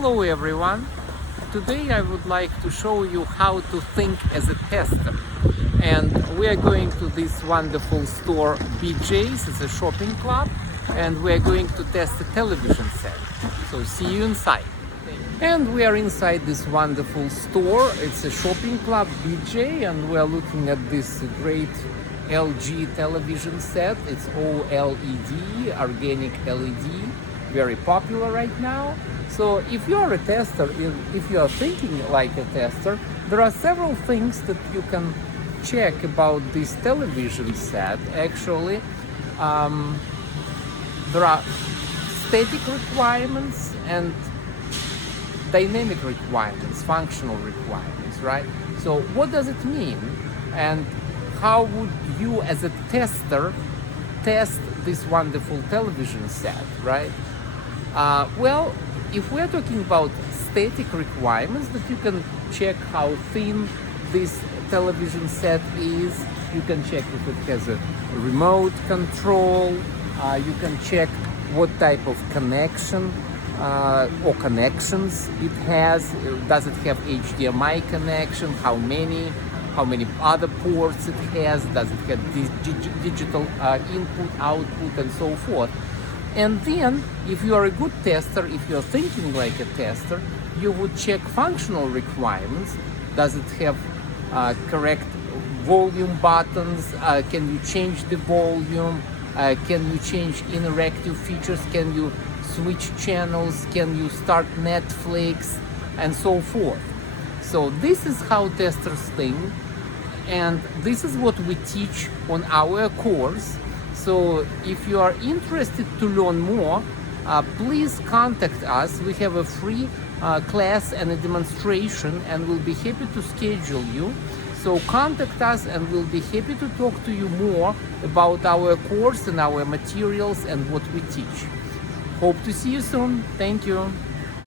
Hello everyone. Today I would like to show you how to think as a tester. And we are going to this wonderful store BJ's, it's a shopping club, and we are going to test a television set. So see you inside. And we are inside this wonderful store. It's a shopping club BJ, and we are looking at this great LG television set. It's OLED, organic LED, very popular right now. So if you are a tester, if you are thinking like a tester, there are several things that you can check about this television set. Actually, there are static requirements and dynamic requirements, functional requirements, right? So what does it mean? And how would you as a tester test this wonderful television set, right? Well, if we're talking about static requirements, that you can check how thin this television set is, you can check if it has a remote control, you can check what type of connection or connections it has. Does it have HDMI connection? How many other ports it has? Does it have digital input, output, and so forth? And then, if you are a good tester, if you are thinking like a tester, you would check functional requirements. Does it have correct volume buttons? Can you change the volume? Can you change interactive features? Can you switch channels? Can you start Netflix? And so forth. So this is how testers think, and this is what we teach on our course. So if you are interested to learn more, please contact us. We have a free class and a demonstration, and we'll be happy to schedule you. So contact us and we'll be happy to talk to you more about our course and our materials and what we teach. Hope to see you soon. Thank you.